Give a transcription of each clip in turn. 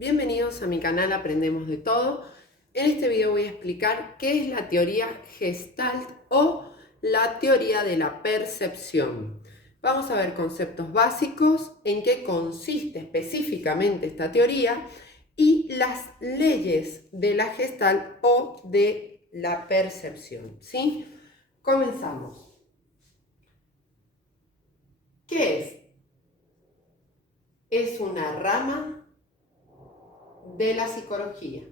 bienvenidos a mi canal Aprendemos de Todo. En este video voy a explicar qué es la teoría Gestalt o la teoría de la percepción. Vamos a ver conceptos básicos, en qué consiste específicamente esta teoría y las leyes de la Gestalt o de la percepción, ¿sí? Comenzamos. ¿Qué es? Es una rama de la psicología.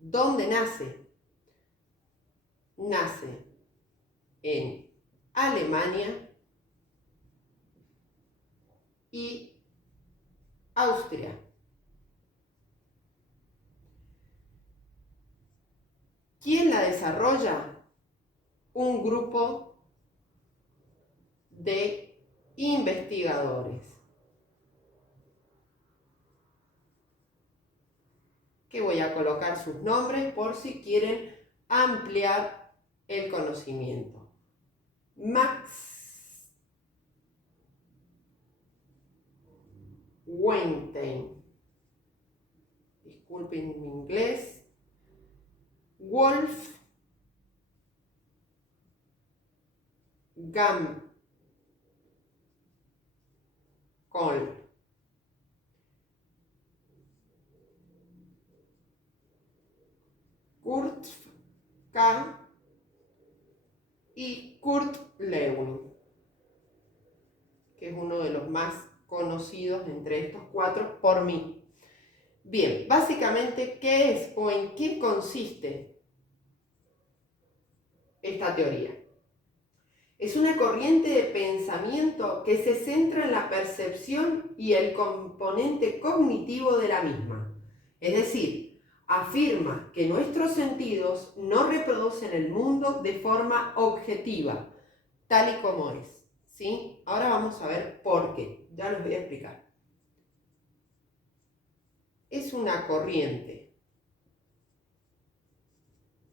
¿Dónde nace? Nace en Alemania y Austria. ¿Quién la desarrolla? Un grupo de investigadores que voy a colocar sus nombres por si quieren ampliar el conocimiento. Max Weinstein, disculpen mi inglés. Wolfgang Kohl. Kurt K. y Kurt Lewin, que es uno de los más conocidos entre estos cuatro por mí. Bien, básicamente, ¿qué es o en qué consiste esta teoría? Es una corriente de pensamiento que se centra en la percepción y el componente cognitivo de la misma. Es decir, afirma que nuestros sentidos no reproducen el mundo de forma objetiva, tal y como es. ¿Sí? Ahora vamos a ver por qué. Ya les voy a explicar. Es una corriente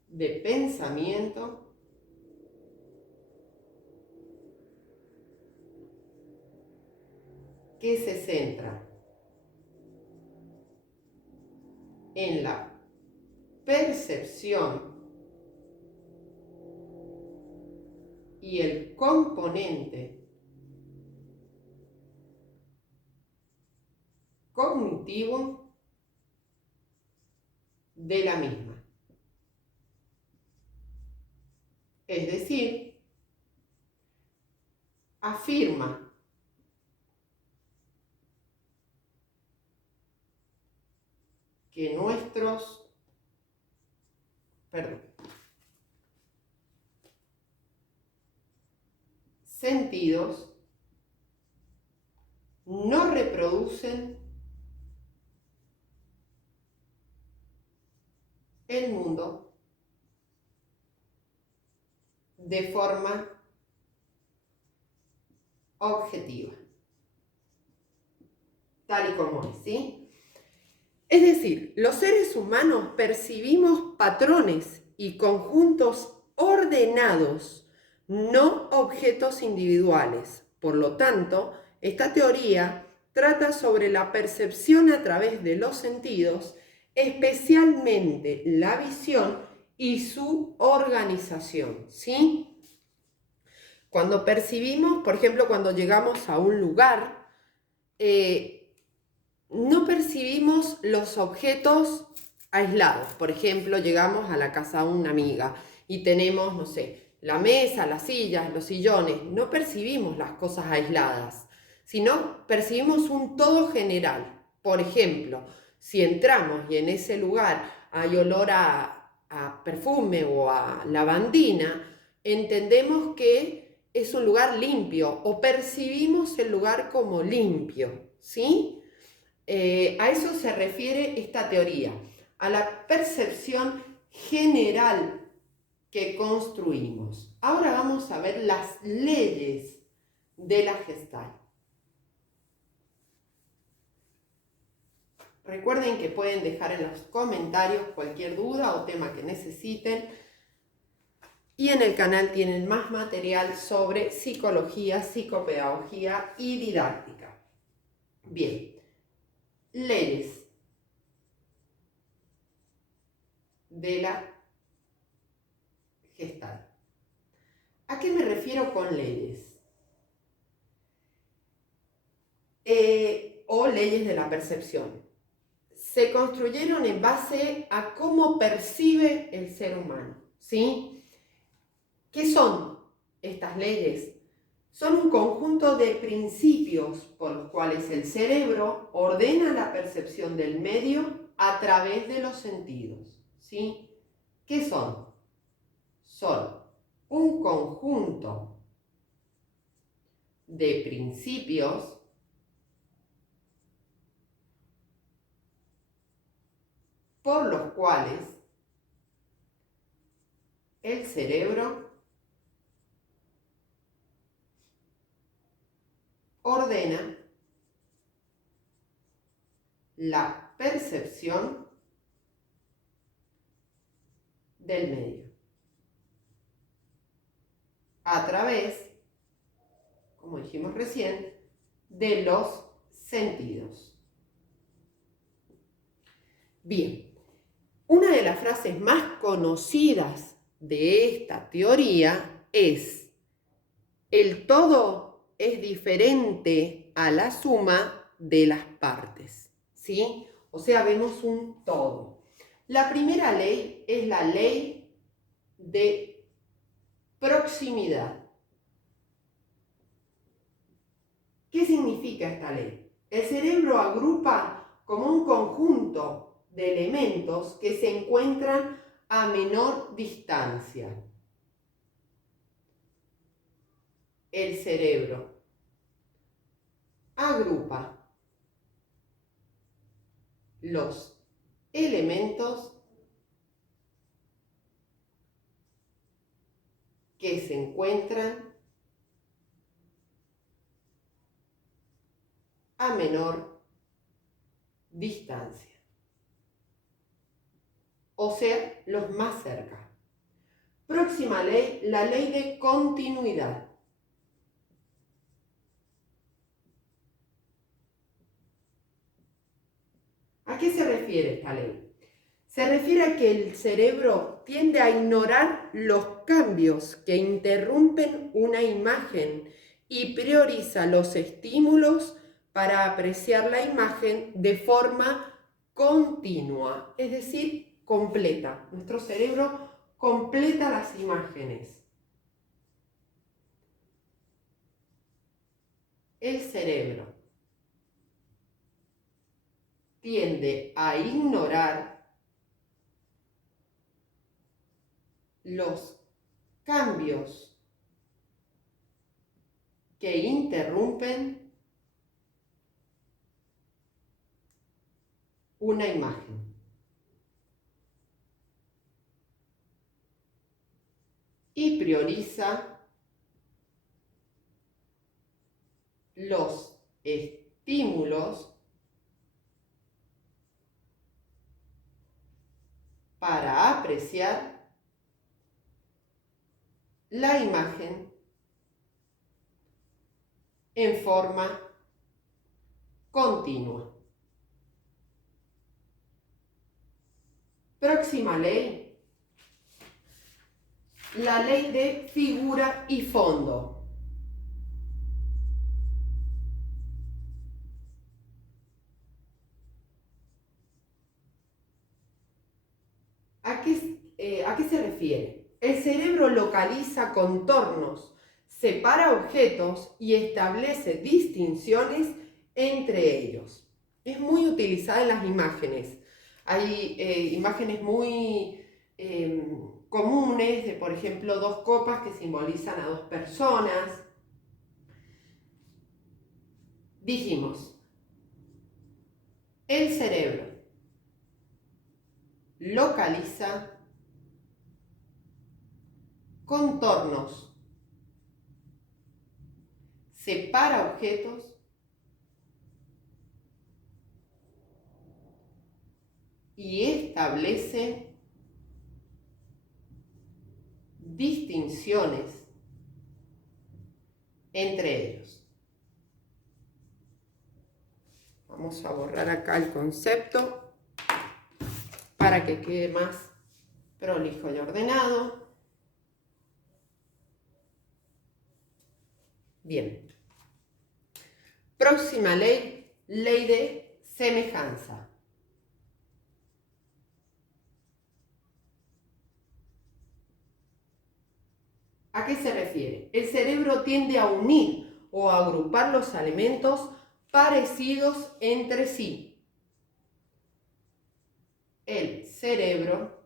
de pensamiento que se centra en la percepción y el componente cognitivo de la misma. Es decir, afirma que nuestros sentidos no reproducen el mundo de forma objetiva, tal y como es, ¿sí? Es decir, los seres humanos percibimos patrones y conjuntos ordenados, no objetos individuales. Por lo tanto, esta teoría trata sobre la percepción a través de los sentidos, especialmente la visión y su organización, ¿sí? Cuando percibimos, por ejemplo, cuando llegamos a un lugar, no percibimos los objetos aislados. Por ejemplo, llegamos a la casa de una amiga y tenemos, no sé, la mesa, las sillas, los sillones. No percibimos las cosas aisladas, sino percibimos un todo general. Por ejemplo, si entramos y en ese lugar hay olor a perfume o a lavandina, entendemos que es un lugar limpio o percibimos el lugar como limpio, ¿sí? A eso se refiere esta teoría, a la percepción general que construimos. Ahora vamos a ver las leyes de la Gestalt. Recuerden que pueden dejar en los comentarios cualquier duda o tema que necesiten. Y en el canal tienen más material sobre psicología, psicopedagogía y didáctica. Bien, leyes de la Gestalt. ¿A qué me refiero con leyes? O leyes de la percepción. Se construyeron en base a cómo percibe el ser humano, ¿sí? ¿Qué son estas leyes? Son un conjunto de principios por los cuales el cerebro ordena la percepción del medio a través de los sentidos, ¿sí? ¿Qué son? Son un conjunto de principios por los cuales el cerebro ordena la percepción del medio a través, como dijimos recién, de los sentidos. Bien, una de las frases más conocidas de esta teoría es: el todo es diferente a la suma de las partes, ¿sí? O sea, vemos un todo. La primera ley es la ley de proximidad. ¿Qué significa esta ley? El cerebro agrupa como un conjunto de elementos que se encuentran a menor distancia. El cerebro agrupa los elementos que se encuentran a menor distancia, o sea, los más cerca. Próxima ley, la ley de continuidad. ¿A qué se refiere esta ley? Se refiere a que el cerebro tiende a ignorar los cambios que interrumpen una imagen y prioriza los estímulos para apreciar la imagen de forma continua, es decir, completa. Nuestro cerebro completa las imágenes. El cerebro tiende a ignorar los cambios que interrumpen una imagen. Y prioriza los estímulos para apreciar la imagen en forma continua. Próxima ley, la ley de figura y fondo. ¿A qué se refiere? El cerebro localiza contornos, separa objetos y establece distinciones entre ellos. Es muy utilizada en las imágenes. Hay imágenes muy comunes de, por ejemplo, dos copas que simbolizan a dos personas. Dijimos, el cerebro localiza contornos, separa objetos y establece distinciones entre ellos. Vamos a borrar acá el concepto para que quede más prolijo y ordenado. Bien. Próxima ley, ley de semejanza. ¿A qué se refiere? El cerebro tiende a unir o a agrupar los elementos parecidos entre sí. El cerebro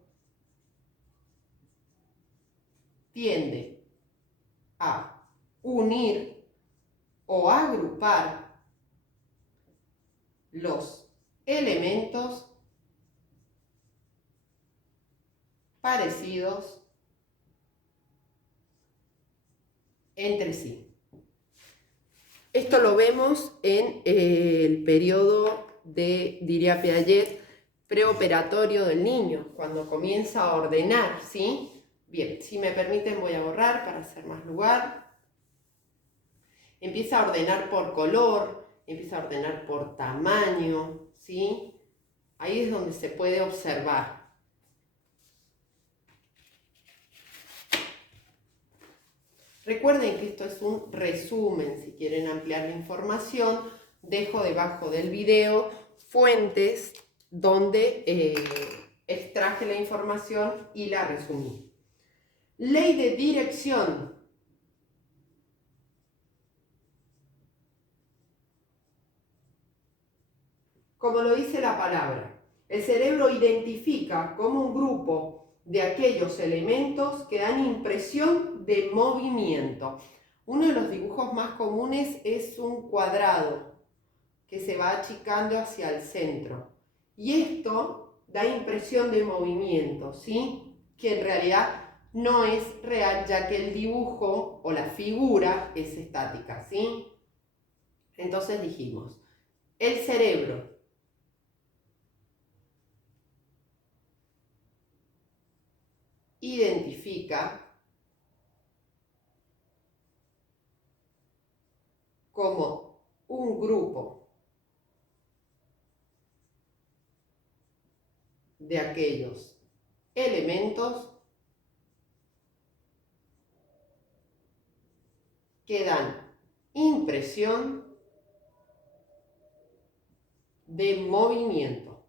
tiende a unir o agrupar los elementos parecidos entre sí. Esto lo vemos en el periodo de, diría Piaget, preoperatorio del niño, cuando comienza a ordenar, ¿sí? Bien, si me permiten voy a borrar para hacer más lugar. Empieza a ordenar por color, empieza a ordenar por tamaño, ¿sí? Ahí es donde se puede observar. Recuerden que esto es un resumen. Si quieren ampliar la información, dejo debajo del video fuentes donde extraje la información y la resumí. Ley de dirección. Como lo dice la palabra, el cerebro identifica como un grupo de aquellos elementos que dan impresión de movimiento. Uno de los dibujos más comunes es un cuadrado que se va achicando hacia el centro. Y esto da impresión de movimiento, ¿sí? Que en realidad no es real, ya que el dibujo o la figura es estática, ¿sí? Entonces dijimos, el cerebro identifica como un grupo de aquellos elementos que dan impresión de movimiento.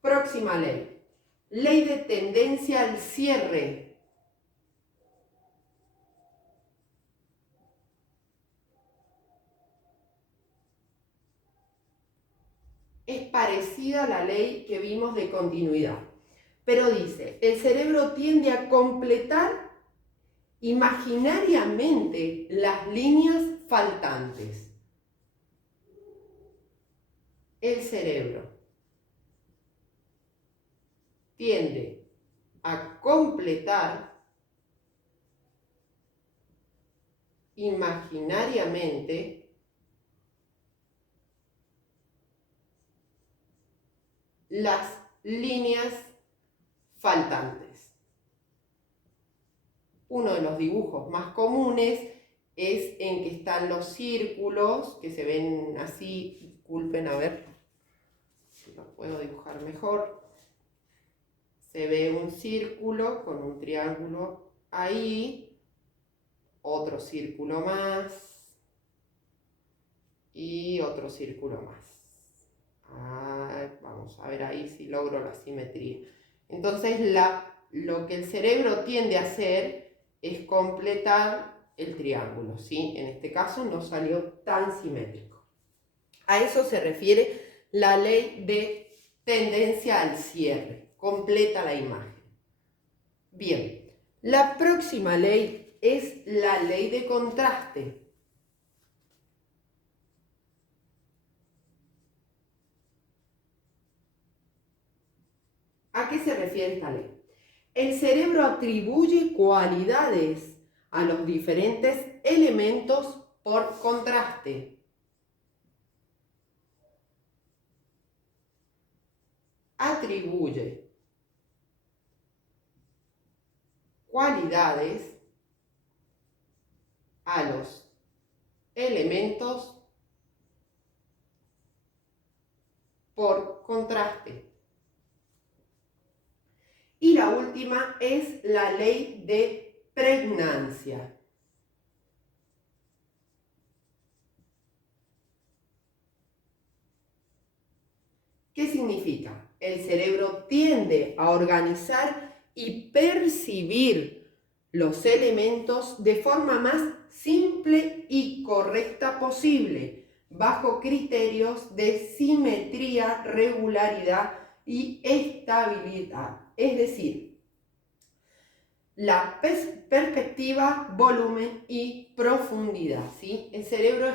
Próxima ley. Ley de tendencia al cierre. Es parecida a la ley que vimos de continuidad, pero dice, el cerebro tiende a completar imaginariamente las líneas faltantes. El cerebro tiende a completar imaginariamente las líneas faltantes. Uno de los dibujos más comunes es en que están los círculos, que se ven así, disculpen, a ver si lo puedo dibujar mejor. Se ve un círculo con un triángulo ahí, otro círculo más y otro círculo más. Vamos a ver ahí si logro la simetría. Entonces lo que el cerebro tiende a hacer es completar el triángulo, ¿sí? En este caso no salió tan simétrico. A eso se refiere la ley de tendencia al cierre, completa la imagen. Bien, la próxima ley es la ley de contraste. ¿A qué se refiere esta ley? El cerebro atribuye cualidades a los diferentes elementos por contraste. Atribuye cualidades a los elementos por contraste. Y la última es la ley de pregnancia. ¿Qué significa? El cerebro tiende a organizar y percibir los elementos de forma más simple y correcta posible, bajo criterios de simetría, regularidad y estabilidad. Es decir, la perspectiva, volumen y profundidad, ¿sí? El cerebro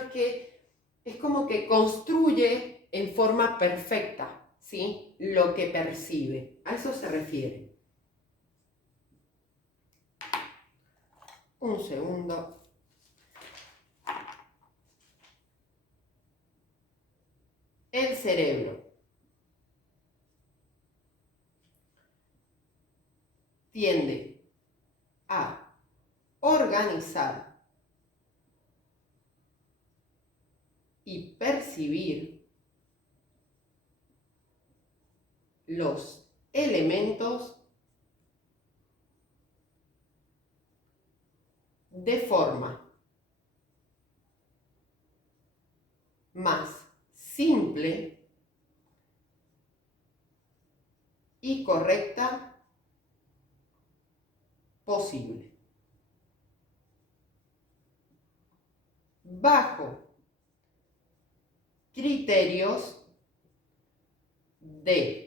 es como que construye en forma perfecta, ¿sí? Lo que percibe. A eso se refiere. Un segundo. El cerebro tiende a organizar y percibir los elementos de forma más simple y correcta posible, bajo criterios de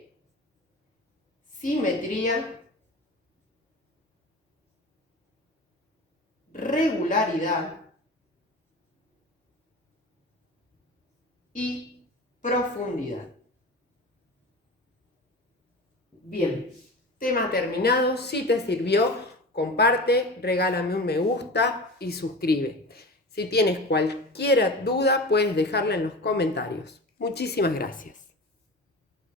simetría, regularidad y profundidad. Bien, tema terminado. Si te sirvió, comparte, regálame un me gusta y suscribe. Si tienes cualquier duda, puedes dejarla en los comentarios. Muchísimas gracias.